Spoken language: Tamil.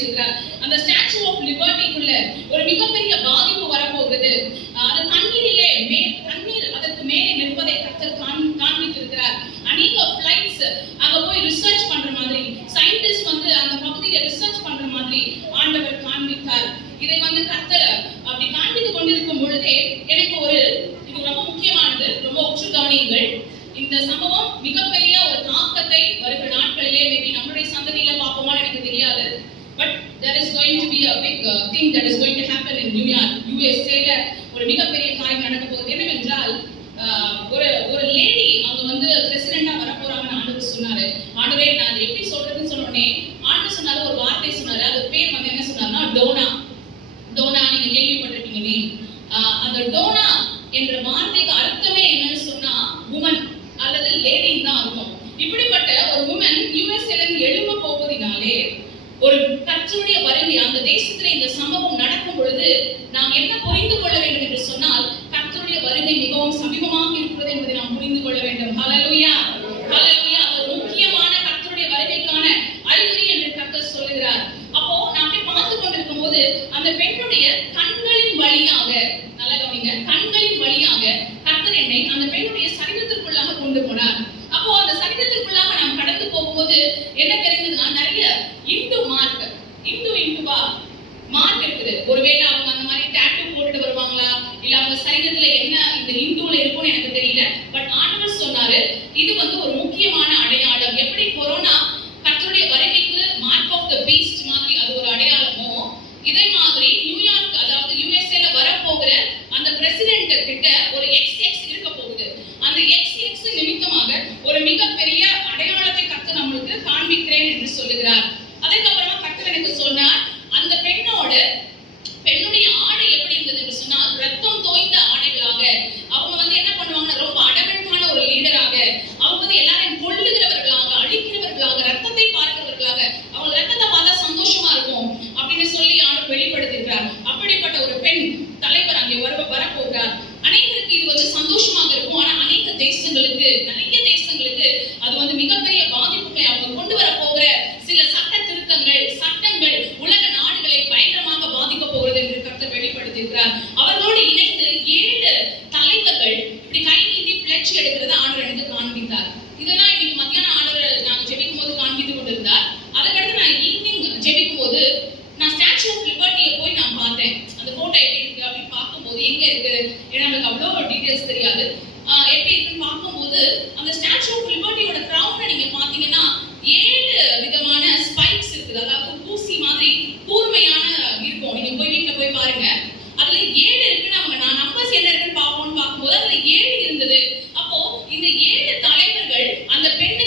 இருக்கிறார். அந்த ஸ்டாச்சு ஆஃப் லிபர்ட்டிக்குள்ள ஒரு மிகப்பெரிய பாதிப்பு வரப்போகுது அது தண்ணீரிலே மே தண்ணீர் அதற்கு மேலே நிற்பதை கத்தர் காண்பித்திருக்கிறார். அநேக பிளைட்ஸ் அங்க போய் ரிசர்ச் பண்ற மாதிரி சயின்டிஸ்ட் வந்து அந்த பகுதியில ரிசர்ச் பண்ற மாதிரி ஆண்டவர் காண்பித்தார். இதை வந்து கத்தர் அப்படி காண்பித்து கொண்டிருக்கும் பொழுதே எனக்கு ஒரு இது ரொம்ப முக்கியமானது ரொம்ப உற்று கவனியுங்கள் இந்த சம்பவம் மிகப்பெரிய ஒரு தாக்கத்தை வருகிற நாட்களிலே மேபி நம்மளுடைய சந்ததியில பார்ப்போமான்னு எனக்கு தெரியாது. But there is going to be a big uh, thing that is going to happen in New York USA ஒரு மிகப்பெரிய காரியம் நடக்க போகுது. என்னவென்றால் ஒரு ஒரு லேடி அவங்க வந்து பிரசிடென்டா வர போறாங்கன்னு ஆண்டு சொன்னாரு. ஆண்டவரே நான் அதை எப்படி சொல்றதுன்னு சொன்னோடனே ஆண்டு சொன்னாலும் சொன்னாரு ஒரு வார்த்தை சொன்னாரு. அது பேர் வந்து என்ன சொன்னாருன்னா டோனா. டோனா நீங்க கேள்விப்பட்டிருக்கீங்க அந்த டோனா என்ற வார்த்தை போது அந்த பெண்ணுடைய கண்களின் வழியாக நல்ல கவனிங்க கண்களின் வழியாக கர்த்தர் என்னை அந்த பெண்ணுடைய சரீரத்திற்குள்ளாக கொண்டு போனார். அப்போ அந்த சரீரத்திற்குள்ளாக நாம் கடந்து போகும்போது என்ன தெரிஞ்சதுன்னா நிறைய இந்து மார்க் இந்து இந்துவா மார்க் இருக்குது. ஒருவேளை அவங்க அந்த மாதிரி டேட்டு போட்டுட்டு வருவாங்களா? இல்ல அவங்க சரீரத்துல என்ன இந்த இந்துல இருக்கும்னு எனக்கு தெரியல. பட் ஆண்டவர் சொன்னாரு இது வந்து ஒரு முக்கியமான அடையாளம் எப்படி கொரோனா கர்த்தருடைய வருகைக்கு மார்க் ஆஃப் த பீஸ்ட் மாதிரி அது ஒரு அடையாளமோ இதே மாதிரி நியூயார்க் அதாவது யுஎஸ்ஏல வரப்போகிற அந்த பிரசிடென்ட் கிட்ட ஒரு எக்ஸ் எக்ஸ் இருக்க போகுது. அந்த எக்ஸ் எக்ஸ் நிமித்தமாக ஒரு மிகப்பெரிய அடையாளத்தை கத்து நம்மளுக்கு காண்பிக்கிறேன் என்று சொல்லுகிறார். அதுக்கப்புறமா கர்த்தர் எனக்கு சொன்னார் அந்த பெண்ணோட பெண்ணுடைய ஆடை எப்படி இருந்தது என்று சொன்னால் ரத்தம் தோய்ந்த ஆடைகளாக அவங்க வந்து என்ன பண்ணுவாங்கன்னா ரொம்ப அடமெண்டான ஒரு லீடராக அவங்க வந்து எல்லாரையும் கொல்லுகிறவர்களாக அழிக்கிறவர்களாக ரத்தத்தை பார்க்கிறவர்களாக அவங்க ரத்தத்தை பார்த்தா சந்தோஷமா இருக்கும் அப்படின்னு சொல்லி ஆண்டவர் வெளிப்படுத்திருக்கிறார் அப்படிப்பட்ட ஒரு பெண் தலைவர் அங்கே வர வரப்போகிறார் அநேகருக்கு இது வந்து சந்தோஷமாக இருக்கும். ஆனா அநேக தேசங்களுக்கு நிறைய தேசங்களுக்கு அது வந்து மிகப்பெரிய பாதிப்புகளை அவங்க கொண்டு வர போகிற சில சட்ட திருத்தங்கள் சட்டங்கள் உலக நாடுகளை பயங்கரமாக பாதிக்க போகிறது என்று கர்த்தர் வெளிப்படுத்தியிருக்கிறார். அவர்களோடு இணைந்து ஏழு தலைவர்கள் இப்படி கை நீட்டி பிளட்சி எடுக்கிறத ஆண்டு எனக்கு காண்பித்தார். இதெல்லாம் எங்க இருக்கு? ஏன்னா நமக்கு அவ்வளோ டீட்டெயில்ஸ் தெரியாது. எப்படி இருக்குன்னு பார்க்கும்போது அந்த ஸ்டாச்சு ஆஃப் லிபர்ட்டியோட கிரவுண்ட் நீங்க பாத்தீங்கன்னா ஏழு விதமான ஸ்பைக்ஸ் இருக்குது. அதாவது பூசி மாதிரி கூர்மையான இருக்கும். நீங்க போய் வீட்டுல போய் பாருங்க. அதுல ஏழு இருக்குன்னு அவங்க நான் நம்பர்ஸ் என்ன இருக்குன்னு பார்ப்போம்னு பார்க்கும்போது அதுல ஏழு இருந்தது. அப்போ இந்த ஏழு தலைவர்கள் அந்த பெண்